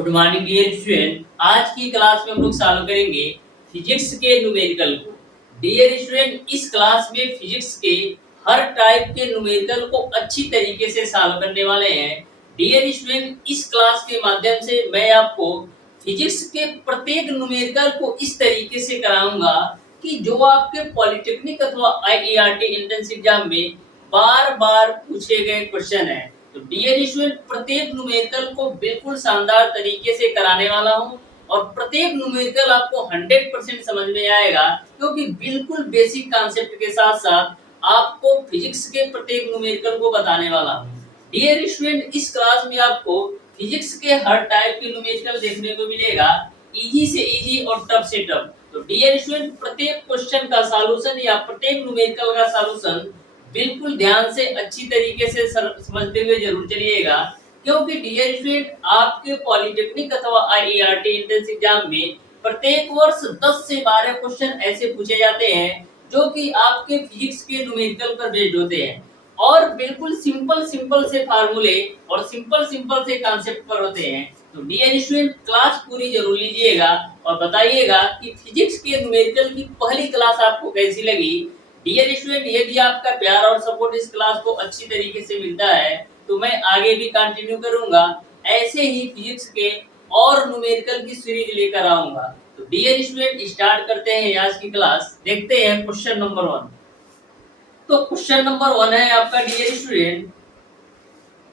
Good morning dear student. आज की class में हम लोग सॉल्व करेंगे फिजिक्स के न्यूमेरिकल को। डियर स्टूडेंट, इस क्लास में फिजिक्स के हर टाइप के न्यूमेरिकल को अच्छी तरीके से सॉल्व करने वाले हैं। डियर स्टूडेंट, इस क्लास के माध्यम से मैं आपको फिजिक्स के प्रत्येक न्यूमेरिकल को इस तरीके से कराऊंगा कि जो आपके पॉलिटेक्निक अथवा आईईआरटी एंट्रेंस एग्जाम में बार बार पूछे गए क्वेश्चन है। तो डियर स्टूडेंट, प्रत्येक न्यूमेरिकल को बिल्कुल शानदार तरीके से कराने वाला हूं और प्रत्येक न्यूमेरिकल आपको 100% समझ में आएगा, क्योंकि बिल्कुल बेसिक कॉन्सेप्ट के साथ साथ आपको फिजिक्स के प्रत्येक न्यूमेरिकल को बताने वाला हूं। डियर स्टूडेंट, इस क्लास में आपको फिजिक्स के हर टाइप के न्यूमेरिकल देखने को मिलेगा, इजी से इजी और टफ से टफ। तो डियर स्टूडेंट, प्रत्येक क्वेश्चन का सॉल्यूशन या प्रत्येक न्यूमेरिकल का सॉल्यूशन बिल्कुल ध्यान से अच्छी तरीके से समझते हुए जरूर चलिएगा, क्योंकि डियर स्टूडेंट, आपके पॉलिटेक्निक अथवा आईईआरटी एंट्रेंस एग्जाम में प्रत्येक वर्ष 10 से 12 क्वेश्चन ऐसे पूछे जाते हैं जो कि आपके फिजिक्स के न्यूमेरिकल पर बेस्ड होते हैं और बिल्कुल सिंपल सिंपल से फार्मूले और सिंपल सिंपल से कॉन्सेप्ट पर होते हैं। तो डियर स्टूडेंट, क्लास पूरी जरूर लीजिएगा और बताइएगा कि फिजिक्स के न्यूमेरिकल की पहली क्लास आपको कैसी लगी। डियर स्टूडेंट, यदि आपका प्यार और सपोर्ट इस क्लास को अच्छी तरीके से मिलता है तो मैं आगे भी कंटिन्यू करूंगा, ऐसे ही फिजिक्स के और न्यूमेरिकल की सीरीज लेकर आऊंगा। तो डियर स्टूडेंट, स्टार्ट करते हैं आज की क्लास। देखते हैं क्वेश्चन नंबर 1। तो क्वेश्चन नंबर 1 है आपका डियर स्टूडेंट,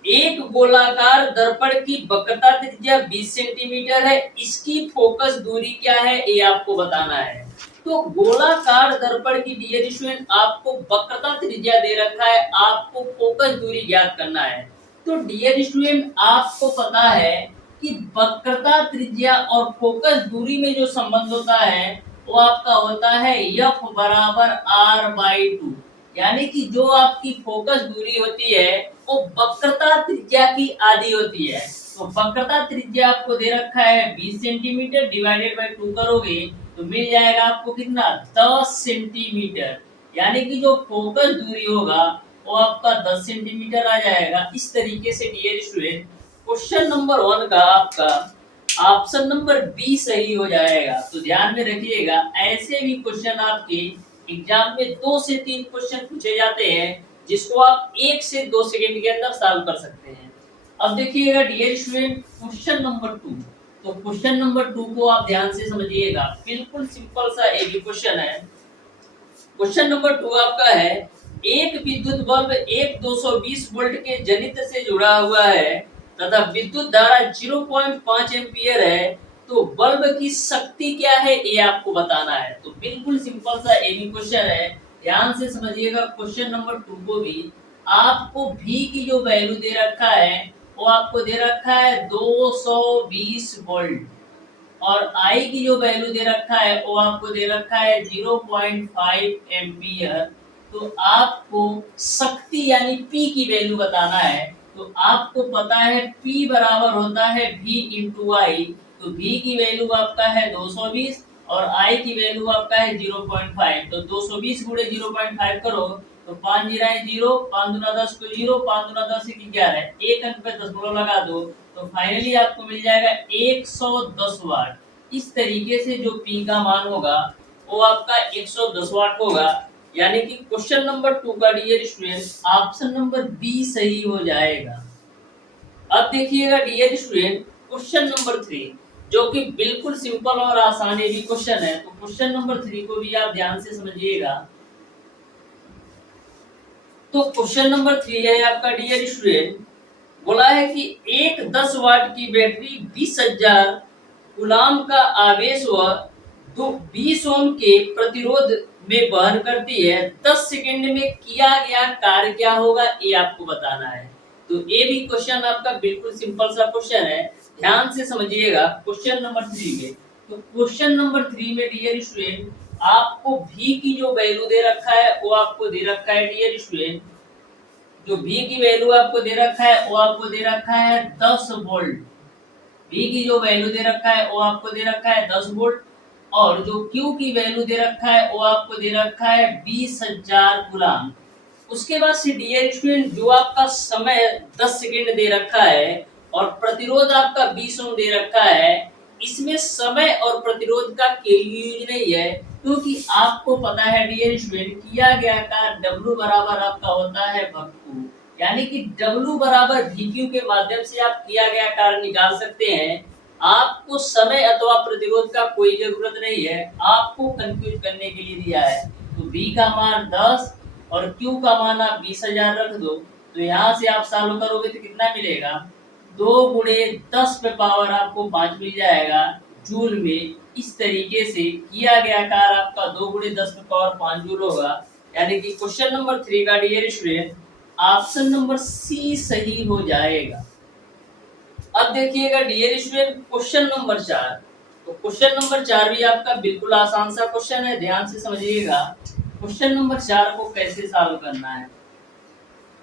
एक गोलाकार दर्पण की वक्रता त्रिज्या 20 सेंटीमीटर है, इसकी फोकस दूरी क्या है ये आपको बताना है। तो गोलाकार दर्पण की डियर स्टूडेंट आपको वक्रता त्रिज्या दे रखा है, आपको फोकस दूरी ज्ञात करना है। तो डियर स्टूडेंट, आपको पता है कि वक्रता त्रिज्या और फोकस दूरी में जो संबंध होता है वो आपका होता है F बराबर R/2, यानी कि जो आपकी फोकस दूरी होती है वो वक्रता त्रिज्या की आधी होती है। तो वक्रता त्रिज्या आपको दे रखा है 20 सेंटीमीटर, डिवाइडेड बाय 2 करोगे तो मिल जाएगा आपको कितना, 10 सेंटीमीटर। यानी कि जो फोकस दूरी होगा वो आपका 10 सेंटीमीटर आ जाएगा। इस तरीके से डियर स्टूडेंट, क्वेश्चन नंबर 1 का आपका ऑप्शन नंबर बी सही हो जाएगा। तो ध्यान में रखिएगा, ऐसे भी क्वेश्चन आपके एग्जाम में 2 से 3 क्वेश्चन पूछे जाते हैं जिसको आप 1 से 2 सेकंड के अंदर सॉल्व कर सकते हैं। अब देखिएगा डियर स्टूडेंट, क्वेश्चन नंबर 2। तो क्वेश्चन नंबर 2 को आप ध्यान से समझिएगा, बिल्कुल सिंपल सा एक क्वेश्चन है। क्वेश्चन नंबर 2 आपका है, एक विद्युत बल्ब एक 220 वोल्ट के जनित्र से जुड़ा हुआ है तथा विद्युत धारा 0.5 एम्पियर है, तो बल्ब की शक्ति क्या है ये आपको बताना है। तो बिल्कुल सिंपल सा एक क्वेश्चन है, ध्यान से समझिएगा। क्वेश्चन नंबर 2 को भी आपको V की जो वैल्यू दे रखा है वो आपको दे रखा है 220 वोल्ट और I की जो वैल्यू दे रखा है वो आपको दे रखा है 0.5 एम्पियर। तो आपको शक्ति यानी P की वैल्यू बताना है। तो आपको पता है P बराबर होता है V इंटू आई। तो V की वैल्यू आपका है 220 और I की वैल्यू आपका है 0.5। तो 220 गुणे 0.5 करो तो 5 जीरो 0, 5 दूना 10 को 0, 5 दूना 10 11, एक अंक पे दशमलव लगा दो तो फाइनली आपको मिल जाएगा 110 वाट। इस तरीके से जो P का मान होगा वो आपका 110 वाट होगा। यानी कि क्वेश्चन नंबर 2 का dear student option number B सही हो जाएगा। अब देखिएगा डियर स्टूडेंट, क्वेश्चन नंबर 3 जो कि बिल्कुल सिंपल और आसान भी क्वेश्चन है। तो क्वेश्चन नंबर 3 को भी आप ध्यान से समझिएगा। तो क्वेश्चन नंबर 3 है आपका डियर स्टूडेंट, बोला है कि एक 10 वाट की बैटरी 20,000 कूलाम का आवेश व 20 ओम के प्रतिरोध में वहन करती है। 10 सेकंड में किया गया कार्य क्या होगा ये आपको बताना है। तो ये भी क्वेश्चन आपका बिल्कुल सिंपल सा क्वेश्चन है, ध्यान से समझिएगा। क्वेश्चन नंबर 3 में, तो क्वेश्चन नंबर 3 में डियर स्टूडेंट आपको V की जो वैल्यू दे रखा है वो आपको दे रखा है डियर स्टूडेंट, जो V की वैल्यू आपको दे रखा है वो आपको दे रखा है 10 वोल्ट। V की जो वैल्यू दे रखा है वो आपको दे रखा है 10 वोल्ट और जो Q की वैल्यू दे रखा है वो आपको दे रखा है 20,000 कूलाम। उसके बाद से डियर स्टूडेंट जो आपका समय 10 सेकंड दे रखा है और प्रतिरोध आपका 20 ओम दे रखा है। इसमें समय और प्रतिरोध का कोई यूज नहीं है, क्योंकि आपको पता है डियर स्टूडेंट, किया गया कार्य W बराबर आपका होता है भक्कू, यानी कि W बराबर VQ के माध्यम से आप किया गया कार्य निकाल सकते हैं। आपको समय अथवा प्रतिरोध का कोई जरूरत नहीं है, आपको कंफ्यूज करने के लिए दिया है। तो V का मान 10 और Q का मान आप 20,000 रख दो। तो यहाँ से आप सॉल्व करोगे तो कितना मिलेगा, 2 गुणे 10 पे पावर आपको 5 मिल जाएगा जूल में। इस तरीके से किया गया कार्य आपका 2 गुणे 10 पे पावर 5 जूल होगा। यानी कि क्वेश्चन नंबर 3 का dear student option number C सही हो जाएगा। अब देखिएगा डियर स्टूडेंट क्वेश्चन नंबर 4। तो क्वेश्चन नंबर 4 भी आपका बिल्कुल आसान सा क्वेश्चन है, ध्यान से समझिएगा। क्वेश्चन नंबर 4 को कैसे सॉल्व करना है।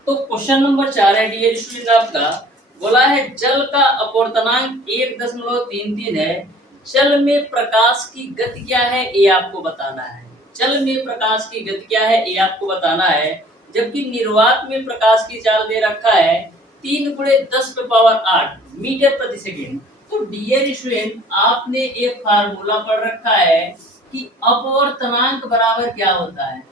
तो क्वेश्चन नंबर 4 है डियर स्टूडेंट, आपका बोला है जल का अपवर्तनांक 1.33 है, जल में प्रकाश की गति क्या है ये आपको बताना है। जल में प्रकाश की गति क्या है ये आपको बताना है, जबकि निर्वात में प्रकाश की चाल दे रखा है 3 गुणे 10 पे पावर 8 मीटर प्रति सेकेंड। तो डियर स्टूडेंट आपने एक फार्मूला पढ़ रखा है कि अपवर्तनांक बराबर क्या होता है।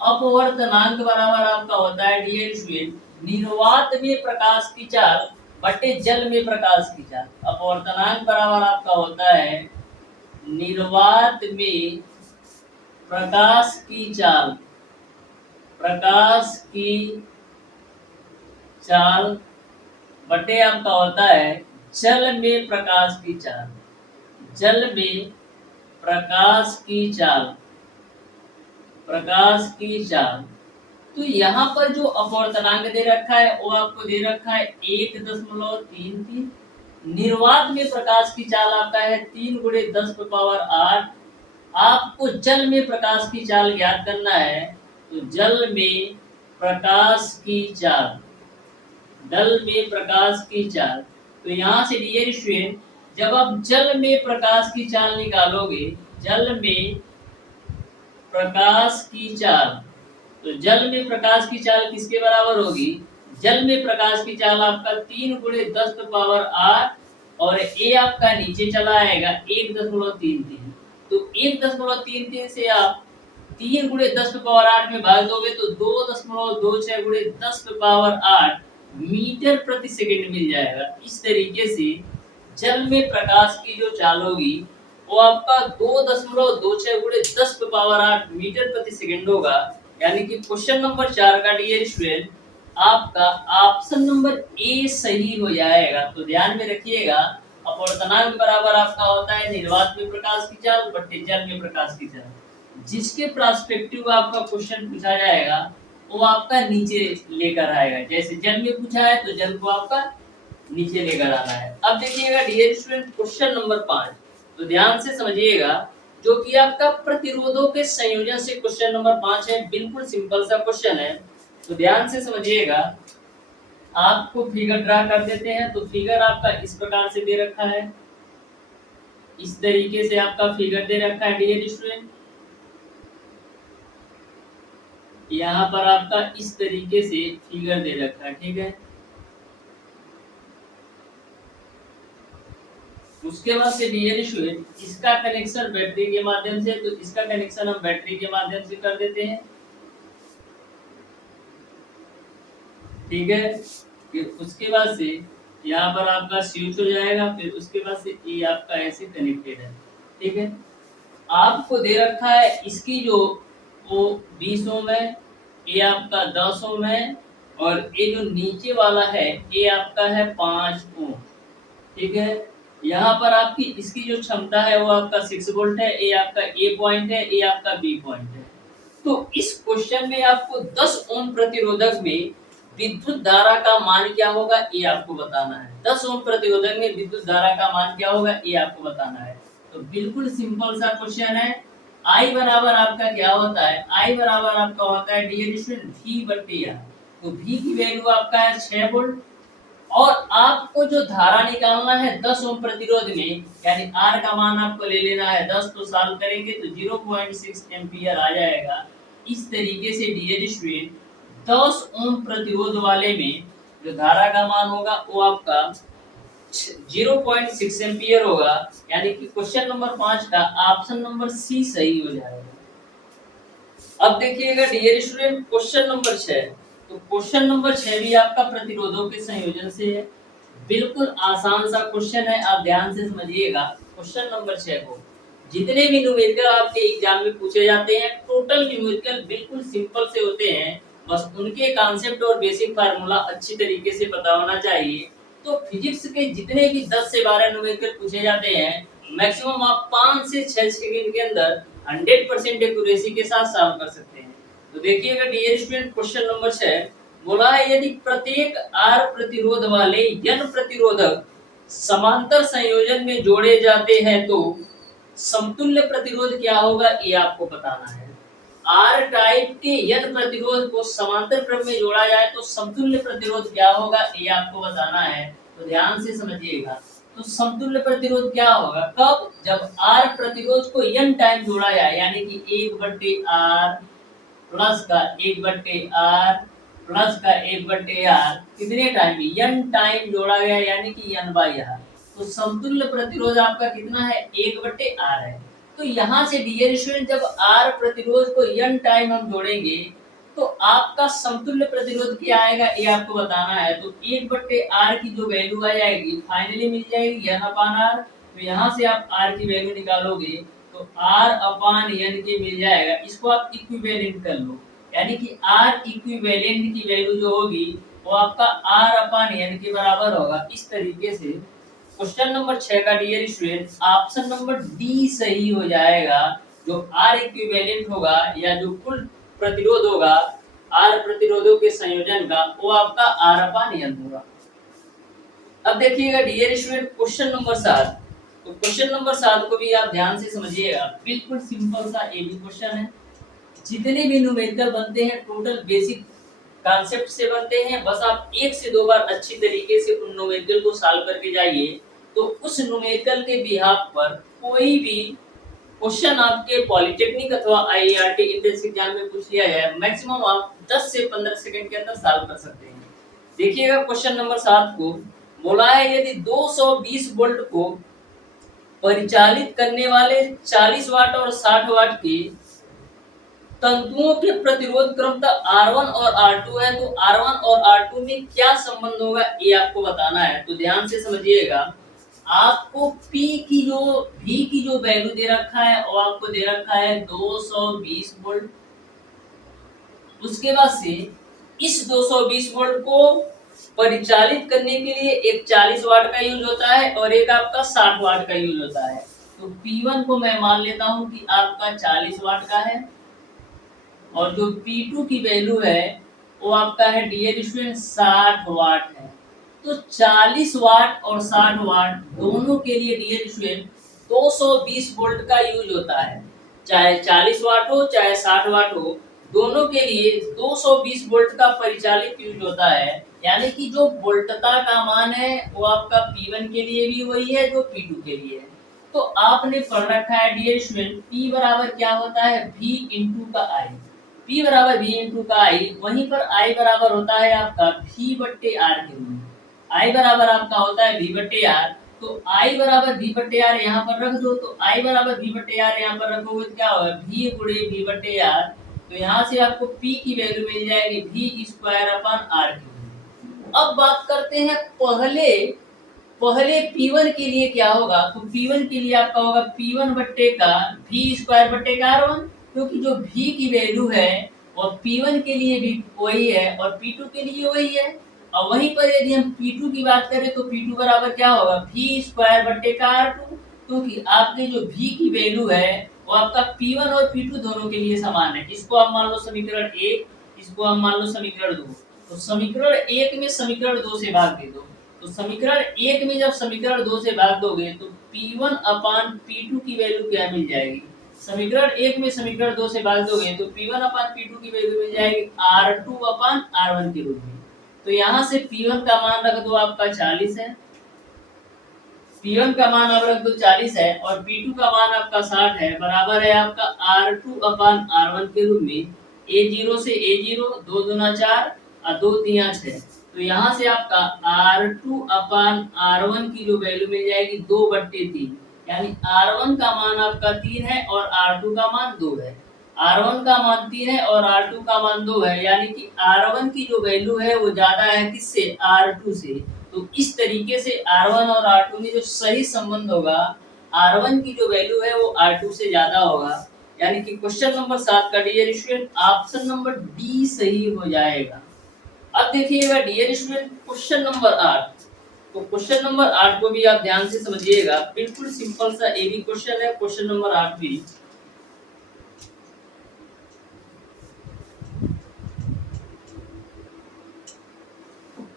अपवर्तनांक बराबर आपका होता है डियर स्टूडेंट निर्वात में प्रकाश की चाल बटे जल में प्रकाश की चाल। अपवर्तनांक बराबर आपका होता है निर्वात में प्रकाश की चाल बटे आपका होता है जल में प्रकाश की चाल। जल में प्रकाश की चाल। तो यहाँ पर जो अपवर्तनांक दे रखा है वो आपको दे रखा है 1.33। निर्वात में प्रकाश की चाल आपका है 3 गुणे 10 पे पावर 8। आपको जल में प्रकाश की चाल ज्ञात करना है। तो जल में प्रकाश की चाल, तो यहाँ से डियर स्टूडेंट जब आप जल में प्रकाश की चाल निकालोगे, जल में प्रकाश की चाल, तो जल में प्रकाश की चाल किसके बराबर होगी, जल में प्रकाश की चाल आपका 3 गुणे 10 पे पावर 8 और ए आपका नीचे चला आएगा 1.33। तो 1.33 से आप 3 गुणे 10 पे पावर 8 में भाग दोगे तो 2.26 गुणे 10 पे पावर 8 मीटर प्रति सेकंड मिल जाएगा। इस तरीके से जल में प्रकाश की जो चाल होगी वो आपका 2.26 गुणे 10 पे पावर 8 मीटर प्रति सेकंड होगा। यानी कि क्वेश्चन नंबर 4 का डियर स्टूडेंट आपका ऑप्शन नंबर ए सही हो जाएगा। तो ध्यान में रखिएगा अपवर्तनांक बराबर आपका होता है निर्वात में प्रकाश की चाल बटे जल में प्रकाश की चाल। जिसके पर्सपेक्टिव आपका क्वेश्चन पूछा जाएगा वो आपका नीचे लेकर आएगा। जैसे जल में पूछा है तो जल को आपका नीचे लेकर आना है। अब देखिएगा डियर स्टूडेंट क्वेश्चन नंबर 5, तो ध्यान से समझिएगा, जो कि आपका प्रतिरोधों के संयोजन से क्वेश्चन नंबर 5 है। बिल्कुल सिंपल सा क्वेश्चन है, तो ध्यान से समझिएगा। आपको फिगर ड्रा कर देते हैं। तो फिगर आपका इस प्रकार से दे रखा है, इस तरीके से आपका फिगर दे रखा है डियर स्टूडेंट। यहाँ पर आपका इस तरीके से फिगर दे रखा है, ठीक है। उसके बाद से डियर स्टूडेंट इसका कनेक्शन बैटरी के माध्यम से, तो इसका कनेक्शन हम बैटरी के माध्यम से कर देते हैं, ठीक है। फिर उसके बाद से यहाँ पर आपका स्विच हो जाएगा। फिर उसके बाद से ये आपका ऐसे कनेक्टेड है, ठीक है। आपको दे रखा है इसकी जो वो 20 ओम है, ये आपका 10 ओम है और ये जो नीचे वाला है ये आपका है 5 ओम, ठीक है। यहाँ पर आपकी इसकी जो क्षमता है वो आपका 6 वोल्ट है, ये आपका ए पॉइंट है, ये आपका बी पॉइंट है। तो इस क्वेश्चन में आपको 10 ओम प्रतिरोधक में विद्युत धारा का मान क्या होगा ये आपको बताना है। 10 ओम प्रतिरोधक में विद्युत धारा का मान क्या होगा ये आपको बताना है। तो बिल्कुल सिंपल सा क्वेश्चन है। I बराबर आपका क्या होता है, I बराबर आपका होता है डियर स्टूडेंट V बटे R। तो V की वैल्यू आपका है 6 वोल्ट और आपको जो धारा निकालना है 10 ओम प्रतिरोध में, यानी R का मान आपको ले लेना है 10। तो सॉल्व करेंगे तो 0.6 एम्पियर आ जाएगा। इस तरीके से डियर स्टूडेंट 10 ओम प्रतिरोध वाले में जो धारा का मान होगा वो आपका 0.6 एम्पियर होगा, यानी कि क्वेश्चन नंबर 5 का ऑप्शन नंबर सी सही हो जाएगा। अब देखिएगा डियर स्टूडेंट क्वेश्चन नंबर 6, तो क्वेश्चन नंबर 6 भी आपका प्रतिरोधों के संयोजन से है। बिल्कुल आसान सा क्वेश्चन है, आप ध्यान से समझिएगा। क्वेश्चन नंबर 6 को जितने भी न्यूमेरिकल आपके एग्जाम में पूछे जाते हैं, टोटल न्यूमेरिकल बिल्कुल सिंपल से होते हैं, बस उनके कॉन्सेप्ट और बेसिक फार्मूला अच्छी तरीके से पता होना चाहिए। तो फिजिक्स के जितने भी 10 से 12 न्यूमेरिकल पूछे जाते हैं, मैक्सिमम आप 5 से 6 सेकंड के अंदर 100% एक्यूरेसी के साथ सॉल्व कर सकते हैं। तो देखिएगा डियर स्टूडेंट क्वेश्चन नंबर 6 बोला है, यदि प्रत्येक R प्रतिरोध वाले N प्रतिरोधक समांतर संयोजन में जोड़े जाते हैं तो समतुल्य प्रतिरोध क्या होगा, ये आपको बताना है। R टाइप के N प्रतिरोध को समांतर क्रम में जोड़ा जाए तो समतुल्य प्रतिरोध क्या होगा, ये आपको बताना है। तो ध्यान से समझिएगा। तो समतुल्य प्रतिरोध क्या होगा, कब, जब R प्रतिरोध को N टाइम जोड़ा जाए, यानी कि 1/R प्लस का 1/R प्लस का 1/R कितने टाइम, N टाइम जोड़ा गया, यानी कि N/R। तो समतुल्य प्रतिरोध आपका कितना है, 1/R है। तो यहाँ से डियर स्टूडेंट जब R प्रतिरोध को N टाइम हम जोड़ेंगे तो आपका समतुल्य प्रतिरोध क्या आएगा, ये आपको बताना है। तो 1/R की जो वैल्यू आ जाएगी फाइनली मिल जाएगी N/R। तो यहाँ से आप R की वैल्यू निकालोगे तो R/N के मिल जाएगा। इसको आप इक्विवेलेंट कर लो, यानी कि R इक्विवेलेंट की वैल्यू जो होगी वो आपका R/N के बराबर होगा। इस तरीके से क्वेश्चन नंबर 6 का dear student option number D सही हो जाएगा। जो R इक्विवेलेंट होगा या जो कुल प्रतिरोध होगा R प्रतिरोधों के संयोजन का, वो आपका R/N होगा। अब देखिएगा डियर स्टूडेंट क्वेश्चन नंबर 7, तो क्वेश्चन नंबर 7 को भी आप ध्यान से समझिएगा। बिल्कुल सिंपल सा ये भी क्वेश्चन है। जितने भी न्यूमेरिकल बनते हैं टोटल बेसिक कॉन्सेप्ट से बनते हैं, बस आप 1 से 2 बार अच्छी तरीके से उन न्यूमेरिकल को सॉल्व करके जाइए, तो उस न्यूमेरिकल के बिहाफ पर कोई भी क्वेश्चन आपके पॉलिटेक्निक अथवा IIRT एंट्रेंस एग्जाम में पूछ लिया जाए, मैक्सिमम आप 10 से 15 सेकंड के अंदर सॉल्व कर सकते हैं। देखिएगा क्वेश्चन नंबर 7 को बोला है, यदि 220 वोल्ट को परिचालित करने वाले 40 वाट और 60 वाट के तंतुओं के प्रतिरोध क्रमतः R1 और R2 है, तो R1 और R2 में क्या संबंध होगा, ये आपको बताना है। तो ध्यान से समझिएगा। आपको V की जो वैल्यू दे रखा है वो आपको दे रखा है 220 वोल्ट। उसके बाद से इस 220 वोल्ट को परिचालित करने के लिए एक 40 वाट का यूज होता है और एक आपका 60 वाट का यूज होता है। तो P1 को मैं मान लेता हूं कि आपका 40 वाट का है और जो P2 की वैल्यू है वो आपका है डियर स्टूडेंट 60 वाट है। तो 40 वाट और 60 वाट दोनों के लिए डियर स्टूडेंट 220 वोल्ट का यूज होता है। चाहे 40 वाट हो चाहे 60 वाट हो, दोनों के लिए 220 वोल्ट का परिचालित यूज होता है। यानी कि जो वोल्टता का मान है वो आपका P1 के लिए भी वही है जो P2 के लिए है। तो आपने पढ़ रखा है डियर स्टूडेंट P बराबर क्या होता है, V इंटू का I। P बराबर V इंटू का I, वहीं पर I बराबर होता है आपका V/R के रूप में। I बराबर आपका होता है V/R। तो I बराबर V/R यहाँ पर रख दो, तो I बराबर V/R यहाँ पर रखोगे तो क्या होगा, V गुणे V/R। तो यहाँ से आपको P की वैल्यू मिल जाएगी V²/R की। अब बात करते हैं पहले P1 के लिए क्या होगा। तो P1 के लिए आपका होगा P1 बट्टे का V²/R1, क्योंकि जो V की वैल्यू है वो P1 के लिए भी वही है और P2 के लिए वही है। और वहीं पर यदि हम P2 की बात करें तो P2 बराबर क्या होगा, V²/R2, क्योंकि आपके जो V की वैल्यू है वो आपका P1 और P2 दोनों के लिए समान है। इसको आप मान लो समीकरण 1, इसको आप मान लो समीकरण 2। तो समीकरण 1 में समीकरण 2 से भाग दे दो। तो समीकरण 1 में जब समीकरण 2 से भाग दोगे तो P1/P2 की वैल्यू क्या मिल जाएगी। समीकरण 1 में समीकरण 2 से भाग दोगे तो P1/P2 की वैल्यू मिल जाएगी R2/R1 के रूप में। तो यहाँ से P1 का मान रख दो आपका 40 है, P1 का मान आप रख दो 40 है और P2 का मान आपका 60 है, बराबर है आपका R2/R1 के रूप में। A0 से A0, 2 दूना 4 और 2 तिया 6। तो यहाँ से आपका R2 अपान R1 की जो वैल्यू मिल जाएगी 2/3, यानी R1 का मान आपका 3 है और R2 का मान 2 है। R1 का मान 3 है और R2 का मान 2 है, यानी कि R1 की जो वैल्यू है वो ज्यादा है किससे, R2 से। तो इस तरीके से R1 और R2 में जो सही संबंध होगा, R1 की जो वैल्यू है वो R2 से ज्यादा होगा, यानी कि क्वेश्चन नंबर 7 का dear student option number D सही हो जाएगा। अब देखिएगा डियर स्टूडेंट क्वेश्चन नंबर 8। तो क्वेश्चन नंबर 8 को भी आप ध्यान से समझिएगा, बिल्कुल सिंपल सा एबी क्वेश्चन है क्वेश्चन नंबर 8 भी।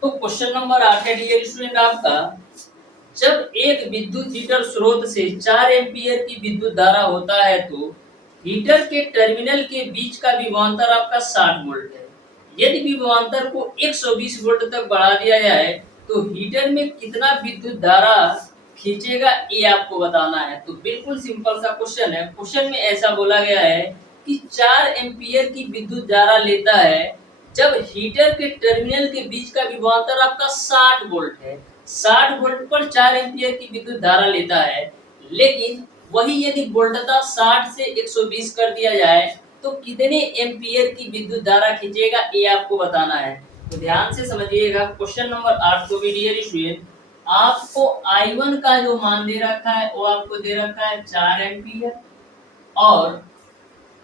तो क्वेश्चन नंबर 8 है डियर स्टूडेंट आपका, जब एक विद्युत हीटर स्रोत से 4 एम्पीयर की विद्युत धारा होता है तो हीटर के टर्मिनल के बीच का विभवांतर आपका 60 वोल्ट है। यदि विभवांतर को 120 वोल्ट तक बढ़ा दिया जाए तो हीटर में कितना विद्युत धारा खींचेगा, ये आपको बताना है। तो बिल्कुल सिंपल सा क्वेश्चन है। क्वेश्चन में ऐसा बोला गया है कि 4 एम्पीयर की विद्युत धारा लेता है जब हीटर के टर्मिनल के बीच का विभवांतर आपका 60 वोल्ट है। 60 वोल्ट पर 4 एम्पीयर की विद्युत धारा लेता है, लेकिन वही यदि वोल्टता 60 से 120 कर दिया जाए तो कितने एम्पीयर की विद्युत धारा खींचेगा, ये आपको बताना है। तो ध्यान से समझिएगा क्वेश्चन नंबर 8 को भी डियर स्टूडेंट, आपको I1 का जो मान दे रखा है वो आपको दे रखा है 4 एम्पीयर,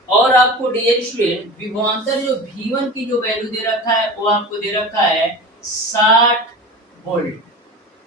और आपको डियर स्टूडेंट विभवांतर जो V1 की जो वैल्यू दे रखा है वो आपको दे रखा है 60 वोल्ट।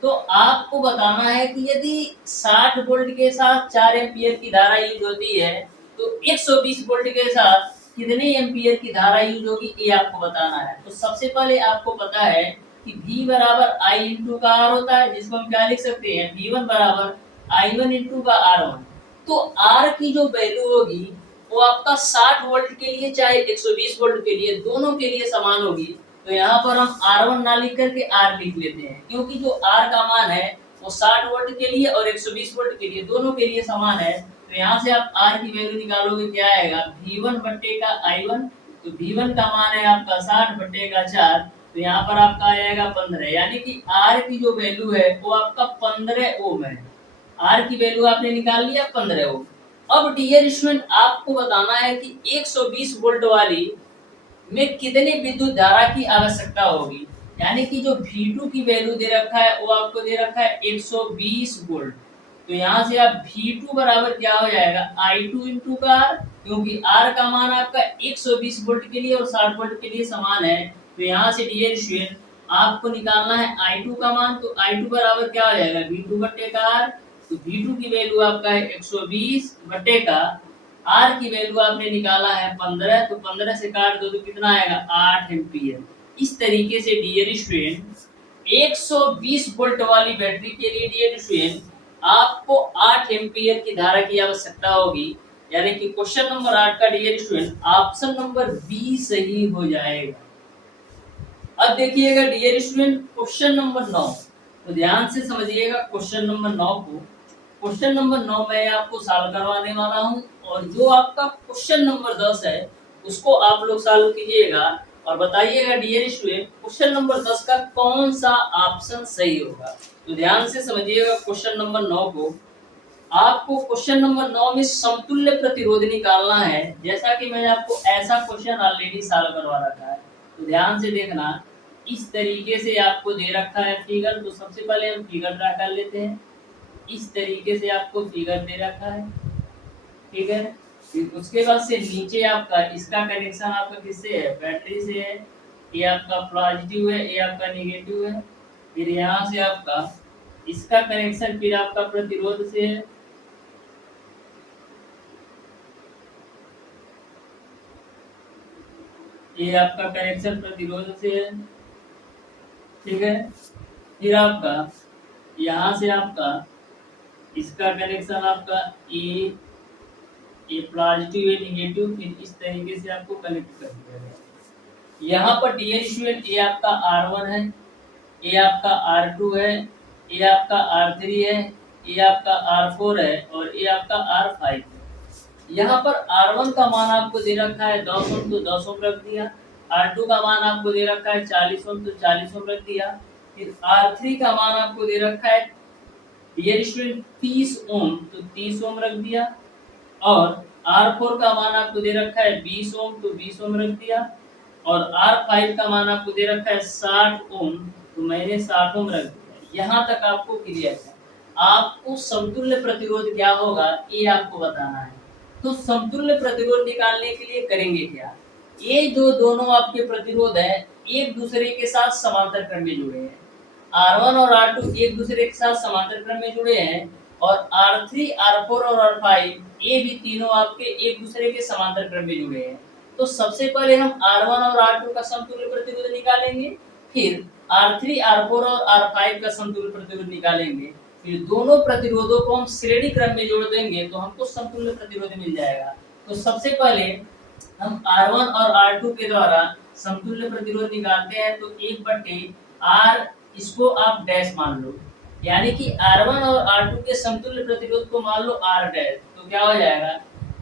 तो आपको बताना है कि यदि 60 वोल्ट के साथ 4 एम्पीयर की धारा यूज होती है तो 120 वोल्ट के साथ कितने एम्पीयर की धारा यूज होगी, ये आपको बताना है। तो सबसे पहले आपको पता है कि V बराबर I इंटू का R होता है, जिसको हम क्या लिख सकते हैं, V1 बराबर I1 इंटू का R1। तो R की जो वैल्यू होगी वो आपका 60 वोल्ट के लिए चाहे 120 वोल्ट के लिए, दोनों के लिए समान होगी। तो यहाँ पर हम R1 ना लिख करके R लिख लेते हैं, क्योंकि जो R का मान है वो 60 वोल्ट के लिए और 120 वोल्ट के लिए, दोनों के लिए समान है। तो यहाँ से आप R की वैल्यू निकालोगे, क्या आएगा, V1 बट्टे का I1। तो V1 का मान है आपका 60 बट्टे का 4, तो यहाँ पर आपका आएगा 15, यानी कि R की जो वैल्यू है वो आपका 15 ओम है। R की वैल्यू आपने निकाल लिया 15 ओम। अब डियर स्टूडेंट आपको बताना है कि 120 वोल्ट वाली में कितने विद्युत धारा की आवश्यकता होगी, यानी कि जो V2 की वैल्यू दे रखा है वो आपको दे रखा है 120 वोल्ट। तो यहाँ से आप V2 बराबर क्या हो जाएगा, I2 इंटू का R, क्योंकि R का मान आपका 120 वोल्ट के लिए और 60 वोल्ट के लिए समान है। तो यहाँ से डियर स्टूडेंट आपको निकालना है I2 का मान। तो I2 बराबर क्या हो जाएगा, V2 बट्टे का R। तो V2 की वैल्यू आपका है 120 बट्टे का R की वैल्यू आपने निकाला है 15, तो 15 से काट दो तो कितना आएगा, 8 एम्पीयर। इस तरीके से डियर स्टूडेंट 120 वोल्ट वाली बैटरी के लिए डियर स्टूडेंट आपको 8 एम्पीयर की धारा की आवश्यकता होगी, यानी कि क्वेश्चन नंबर 8 का dear student option number B सही हो जाएगा। अब देखिएगा डियर स्टूडेंट क्वेश्चन नंबर 9, तो ध्यान से समझिएगा क्वेश्चन नंबर 9 को। क्वेश्चन नंबर 9 मैं आपको सॉल्व करवाने वाला हूं, और जो आपका क्वेश्चन नंबर 10 है उसको आप लोग सॉल्व कीजिएगा और बताइएगा डियर स्टूडेंट क्वेश्चन नंबर 10 का कौन सा ऑप्शन सही होगा। तो ध्यान से समझिएगा क्वेश्चन नंबर 9 को। आपको क्वेश्चन नंबर 9 में समतुल्य प्रतिरोध निकालना है, जैसा कि मैंने आपको ऐसा क्वेश्चन ऑलरेडी सॉल्व करवा रखा है। तो ध्यान से देखना, इस तरीके से आपको दे रखा है फिगर। तो सबसे पहले हम फिगर ड्रा कर लेते हैं। इस तरीके से आपको फिगर दे रखा है, ठीक है। फिर उसके बाद से नीचे आपका इसका कनेक्शन आपका किससे है, बैटरी से है। ये आपका पॉजिटिव है, ये आपका नेगेटिव है। फिर यहाँ से आपका इसका कनेक्शन फिर आपका प्रतिरोध से है। ये आपका कनेक्शन प्रतिरोध से है, ठीक है। फिर आपका यहाँ से आपका इसका कनेक्शन आपका ये पॉजिटिव है, नेगेटिव, फिर इस तरीके से आपको कनेक्ट कर दिया गया। यहाँ पर डियर स्टूडेंट ये आपका R1 है, ये आपका R2 है, ये आपका R3 है, ये आपका R4 है और ये आपका R5 है। यहाँ पर R1 का मान आपको दे रखा है 10 ओम, तो 10 ओम रख दिया। R2 का मान आपको दे रखा है 40 ओम, तो 40 ओम रख दिया। फिर R3 का मान आपको दे रखा है डियर स्टूडेंट 30 ओम, तो 30 ओम रख दिया। और R4 का मान आपको दे रखा है 20 ओम, तो 20 ओम रख दिया। और R5 का मान आपको दे रखा है 60 ओम, तो मैंने 60 ओम रख दिया। यहाँ तक आपको क्लियर है। आपको समतुल्य प्रतिरोध क्या होगा ये आपको बताना है। तो समतुल्य प्रतिरोध निकालने के लिए करेंगे क्या, ये जो दोनों आपके प्रतिरोध है एक दूसरे के साथ समांतर क्रम में जुड़े हैं। R1 और R2 एक दूसरे के साथ समांतर क्रम में जुड़े हैं, और R3, R4 और R5 ये भी तीनों आपके एक दूसरे के समांतर क्रम में जुड़े हैं। तो सबसे पहले हम R1 और R2 का समतुल्य प्रतिरोध निकालेंगे, फिर R3, R4 और R5 का समतुल्य प्रतिरोध निकालेंगे, फिर दोनों प्रतिरोधों को हम श्रेणी क्रम में जोड़ देंगे तो हमको समतुल्य प्रतिरोध मिल जाएगा। तो सबसे पहले हम R1 और R2 के द्वारा समतुल्य प्रतिरोध निकालते हैं। तो 1/R, इसको आप डैश मान लो, यानी कि R1 और R2 के समतुल्य प्रतिरोध को मान लो R डैश, तो क्या हो जाएगा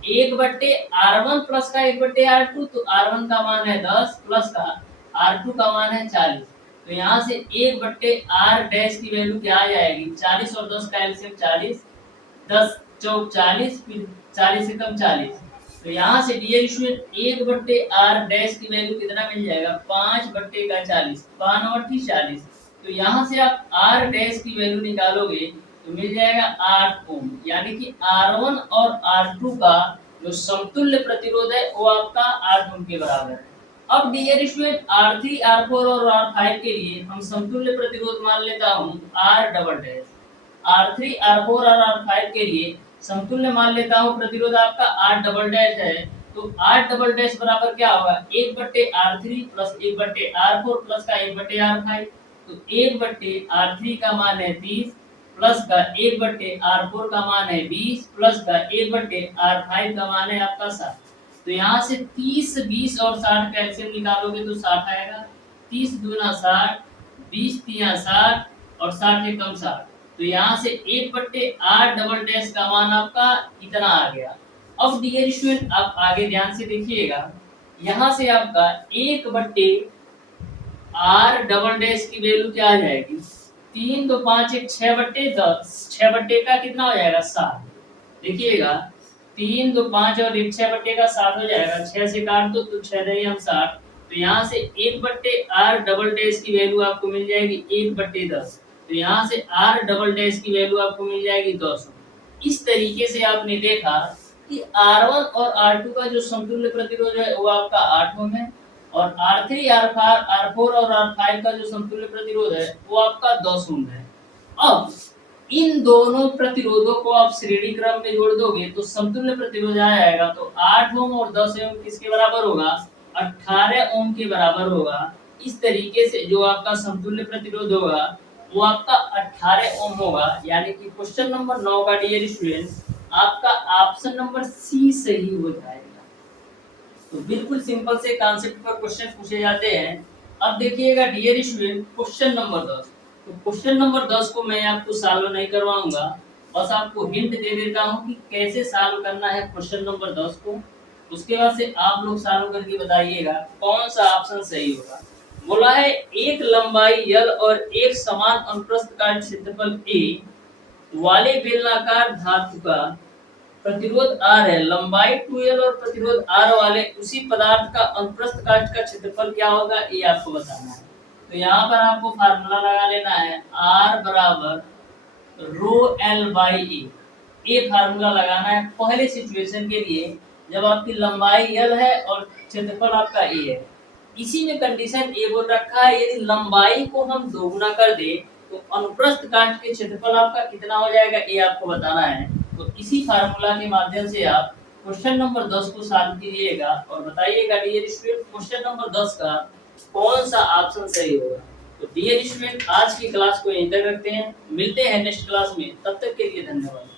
1/R1 प्लस का 1/R2, तो R1 का मान है 10 प्लस का R2 का मान है 40। तो यहाँ से 1/R डैश की वैल्यू क्या आ जाएगी 40 और 10 का एलसीएम 40, 10 चौक 40, फिर 40 से कम 40। तो यहाँ से डियर स्टूडेंट 1/R डैश की वैल्यू कितना मिल जाएगा 5/40, 5/40। तो यहाँ से आप R डैश की वैल्यू निकालोगे तो मिल जाएगा 8 ओम, यानी कि R1 और R2 का जो समतुल्य प्रतिरोध है वो आपका 8 ओम के बराबर है। अब डियर स्टूडेंट R3, R4 और R5 के लिए हम समतुल्य प्रतिरोध मान लेता हूँ R double dash. R3, R4 और R5 के लिए समतुल्य मान लेता हूँ प्रतिरोध आपका R डबल डैश है। तो R डबल डैश बराबर क्या होगा 1/R3 प्लस 1/R4 प्लस का 1/R5। तो 1/R3 का मान है 30 प्लस का 1/R4 का मान है 20 प्लस का 1/R5 का मान है आपका 60। तो यहाँ से 30, 20 और 60 का एलसीएम निकालोगे तो 60 आएगा। 30 दूना 60, 20 तिया 60 और 60 से कम 60। तो यहाँ से 1/R डबल डैश का मान आपका इतना आ गया। अब डियर स्टूडेंट आप आगे ध्यान से देखिएगा, यहाँ से आपका 1/R डबल डैश की वैल्यू क्या आ जाएगी 3 2 5 1 6/10, 6 का कितना हो जाएगा 7। देखिएगा 3 2 5 और 1 6 का 7 हो जाएगा, 6 से काट दो तो 6 दही हम 60। तो यहाँ से 1/R डबल डैश की वैल्यू आपको मिल जाएगी 1/10। तो यहाँ से R डबल डैश की वैल्यू आपको मिल जाएगी 200। इस तरीके से आपने देखा कि R1 और R2 का जो समतुल्य प्रतिरोध है वो आपका 8 ओम है, और R3, R4 और R5 का जो समतुल्य प्रतिरोध है वो आपका 10 ओम है। अब इन दोनों प्रतिरोधों को आप श्रेणी क्रम में जोड़ दोगे तो समतुल्य प्रतिरोध आ जाएगा। तो 8 ओम और 10 ओम किसके बराबर होगा 18 ओम के बराबर होगा। इस तरीके से जो आपका समतुल्य प्रतिरोध होगा वो आपका 18 ओम होगा, यानी कि क्वेश्चन नंबर 9 का डियर स्टूडेंट आपका ऑप्शन नंबर सी सही हो जाएगा। तो बिल्कुल सिंपल से कॉन्सेप्ट पर क्वेश्चन पूछे जाते हैं। अब देखिएगा डियर स्टूडेंट क्वेश्चन नंबर 10। तो क्वेश्चन नंबर 10 को मैं आपको सॉल्व नहीं करवाऊंगा, बस आपको हिंट दे देता हूं कि कैसे सॉल्व करना है क्वेश्चन नंबर 10 को। उसके बाद से आप लोग सॉल्व करके बताइएगा कौन सा ऑप्शन सही होगा। बोला है एक लंबाई L और एक समान अनुप्रस्थ काट क्षेत्रफल A वाले बेलनाकार धातु का प्रतिरोध R है, लंबाई 2L और प्रतिरोध R वाले उसी पदार्थ का अनुप्रस्थ काट का क्षेत्रफल क्या होगा ये आपको बताना है। तो यहाँ पर आपको फार्मूला लगा लेना है R बराबर रो L बाई ए। ये फार्मूला लगाना है पहले सिचुएशन के लिए जब आपकी लंबाई L है और क्षेत्रफल आपका A है। इसी में कंडीशन ये बोल रखा है यदि लंबाई को हम दोगुना कर दे तो अनुप्रस्थ काट के क्षेत्रफल आपका कितना हो जाएगा ये आपको बताना है। तो इसी फार्मूला के माध्यम से आप क्वेश्चन नंबर 10 को सॉल्व कीजिएगा और बताइएगा डियर स्टूडेंट क्वेश्चन नंबर 10 का कौन सा ऑप्शन सही होगा। तो डियर स्टूडेंट आज की क्लास को यहीं तक रखते हैं, मिलते हैं नेक्स्ट क्लास में, तब तक के लिए धन्यवाद।